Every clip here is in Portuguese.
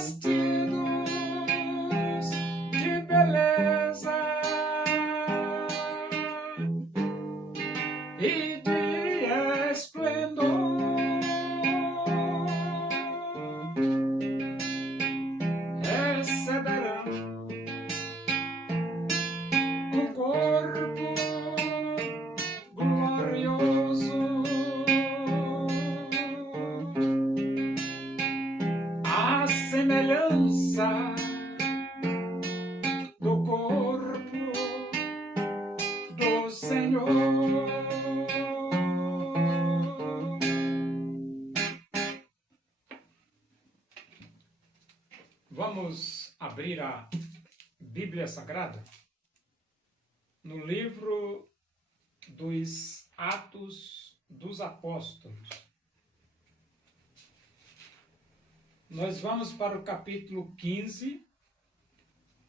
vestidos de beleza e de esplendor, receberão um corpo glorioso, a semelhança do corpo do Senhor. Vamos abrir a Bíblia Sagrada no livro dos Atos dos Apóstolos. Nós vamos para o capítulo 15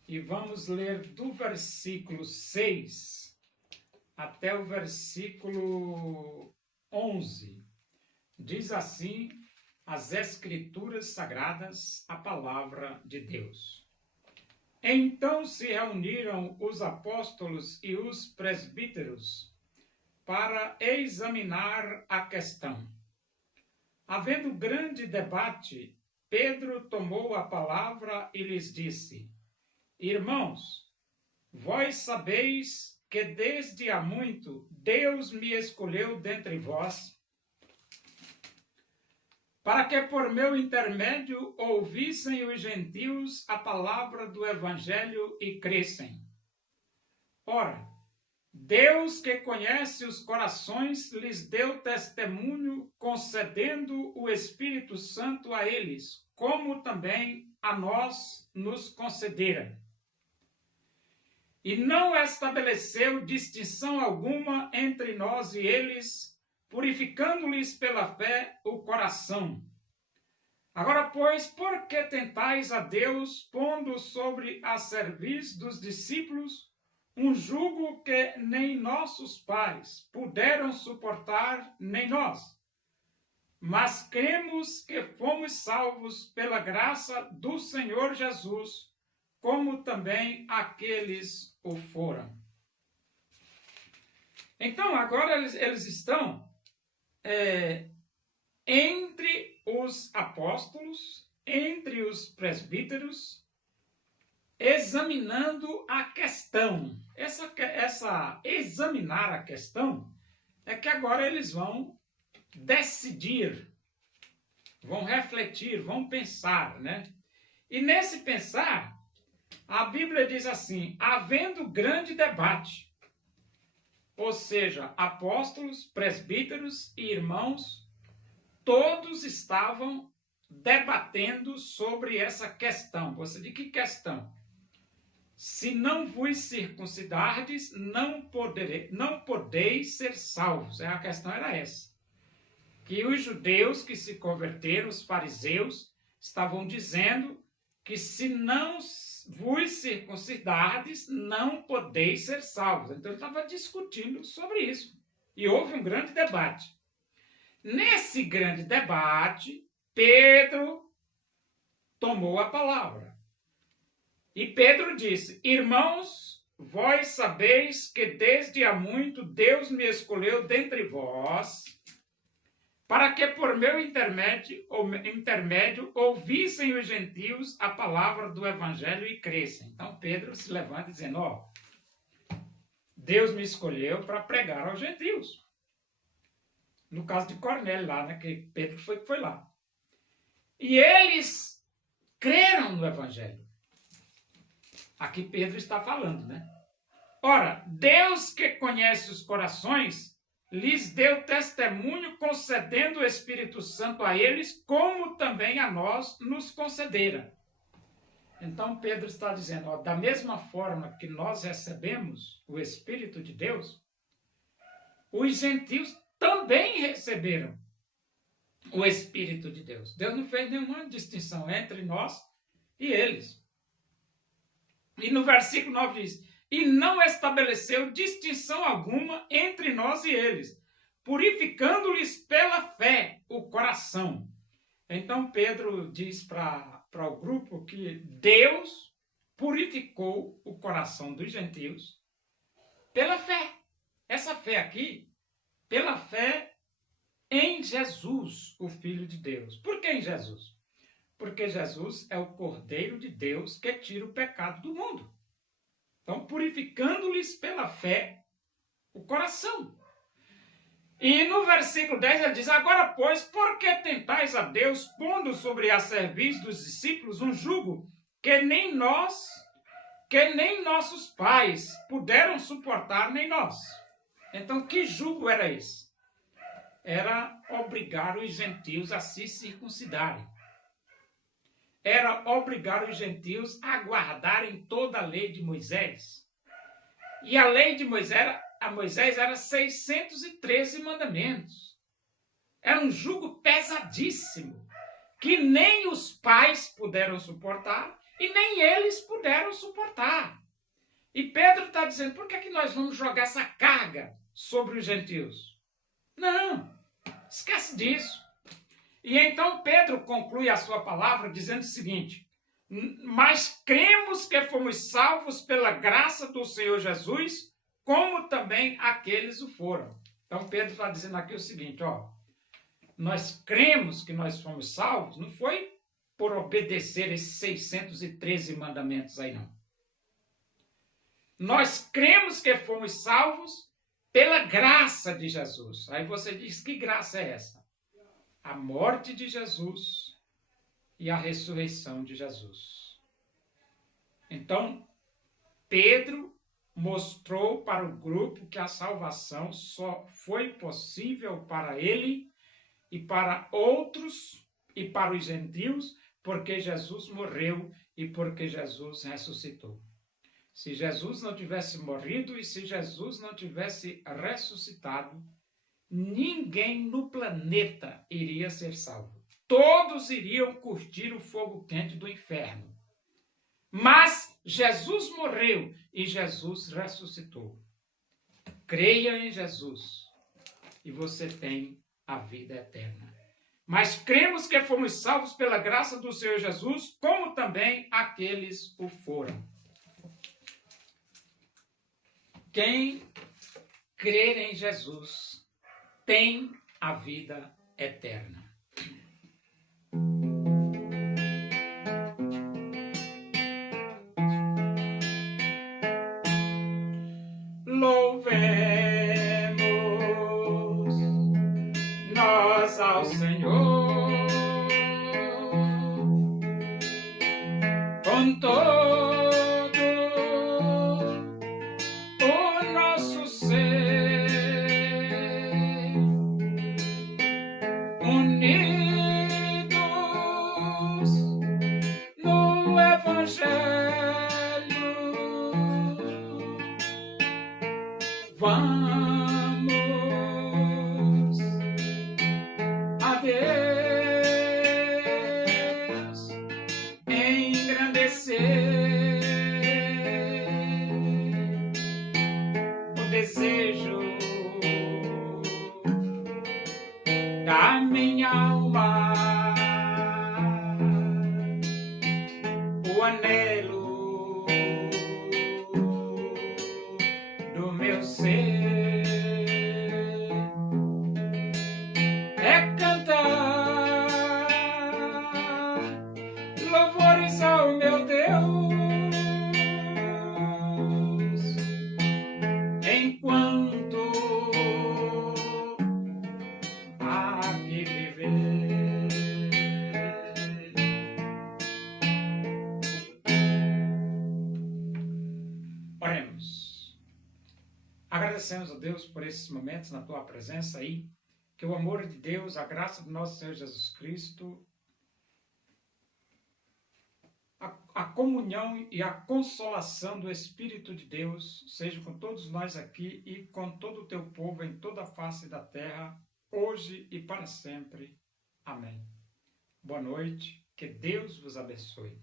e vamos ler do versículo 6 até o versículo 11. Diz assim as Escrituras Sagradas, a palavra de Deus. Então se reuniram os apóstolos e os presbíteros para examinar a questão. Havendo grande debate, Pedro tomou a palavra e lhes disse: Irmãos, vós sabeis que desde há muito Deus me escolheu dentre vós, para que por meu intermédio ouvissem os gentios a palavra do Evangelho e crescem. Ora, Deus que conhece os corações lhes deu testemunho, concedendo o Espírito Santo a eles, como também a nós nos concedera. E não estabeleceu distinção alguma entre nós e eles, purificando-lhes pela fé o coração. Agora, pois, por que tentais a Deus, pondo sobre a cerviz dos discípulos um jugo que nem nossos pais puderam suportar, nem nós? Mas cremos que fomos salvos pela graça do Senhor Jesus, como também aqueles o foram. Então, agora eles estão entre os apóstolos, entre os presbíteros, examinando a questão. Examinar a questão é que agora eles vão decidir, vão refletir, vão pensar, né? E nesse pensar, a Bíblia diz assim: havendo grande debate, ou seja, apóstolos, presbíteros e irmãos, todos estavam debatendo sobre essa questão. Você, de que questão? Se não vos circuncidardes, não podeis ser salvos. A questão era essa. Que os judeus que se converteram, os fariseus, estavam dizendo que se não vos circuncidardes, não podeis ser salvos. Então ele estava discutindo sobre isso. E houve um grande debate. Nesse grande debate, Pedro tomou a palavra. E Pedro disse: Irmãos, vós sabeis que desde há muito Deus me escolheu dentre vós, para que por meu intermédio ouvissem os gentios a palavra do Evangelho e crescem. Então Pedro se levanta dizendo: Deus me escolheu para pregar aos gentios. No caso de Cornélio lá, né, que Pedro foi lá. E eles creram no Evangelho. Aqui Pedro está falando, né? Ora, Deus que conhece os corações, lhes deu testemunho, concedendo o Espírito Santo a eles, como também a nós nos concedera. Então Pedro está dizendo, da mesma forma que nós recebemos o Espírito de Deus, os gentios também receberam o Espírito de Deus. Deus não fez nenhuma distinção entre nós e eles. E no versículo 9 diz: e não estabeleceu distinção alguma entre nós e eles, purificando-lhes pela fé o coração. Então Pedro diz para o grupo que Deus purificou o coração dos gentios pela fé. Essa fé aqui, pela fé em Jesus, o Filho de Deus. Por que em Jesus? Porque Jesus é o Cordeiro de Deus que tira o pecado do mundo. Então, purificando-lhes pela fé o coração. E no versículo 10 ele diz: agora, pois, por que tentais a Deus, pondo sobre a cerviz dos discípulos um jugo que nem nossos pais puderam suportar, nem nós? Então, que jugo era esse? Era obrigar os gentios a se circuncidarem. Era obrigar os gentios a guardarem toda a lei de Moisés. E a lei de Moisés era 613 mandamentos. Era um jugo pesadíssimo, que nem os pais puderam suportar e nem eles puderam suportar. E Pedro está dizendo, por que nós vamos jogar essa carga sobre os gentios? Não, esquece disso. E então Pedro conclui a sua palavra dizendo o seguinte: mas cremos que fomos salvos pela graça do Senhor Jesus, como também aqueles o foram. Então Pedro está dizendo aqui o seguinte, nós cremos que nós fomos salvos, não foi por obedecer esses 613 mandamentos aí, não. Nós cremos que fomos salvos pela graça de Jesus. Aí você diz, que graça é essa? A morte de Jesus e a ressurreição de Jesus. Então, Pedro mostrou para o grupo que a salvação só foi possível para ele e para outros e para os gentios, porque Jesus morreu e porque Jesus ressuscitou. Se Jesus não tivesse morrido e se Jesus não tivesse ressuscitado, ninguém no planeta iria ser salvo. Todos iriam curtir o fogo quente do inferno. Mas Jesus morreu e Jesus ressuscitou. Creia em Jesus e você tem a vida eterna. Mas cremos que fomos salvos pela graça do Senhor Jesus, como também aqueles o foram. Quem crer em Jesus tem a vida eterna. Louvemos nós ao Senhor com todo o nosso ser, unidos no Evangelho. Vamos a Deus engrandecer o desejo da minha alma, o anelo do meu ser é cantar louvores ao meu Deus enquanto há que viver. Oremos. Agradecemos a Deus por esses momentos na tua presença aí, que o amor de Deus, a graça do nosso Senhor Jesus Cristo, a comunhão e a consolação do Espírito de Deus seja com todos nós aqui e com todo o teu povo em toda a face da terra, hoje e para sempre. Amém. Boa noite, que Deus vos abençoe.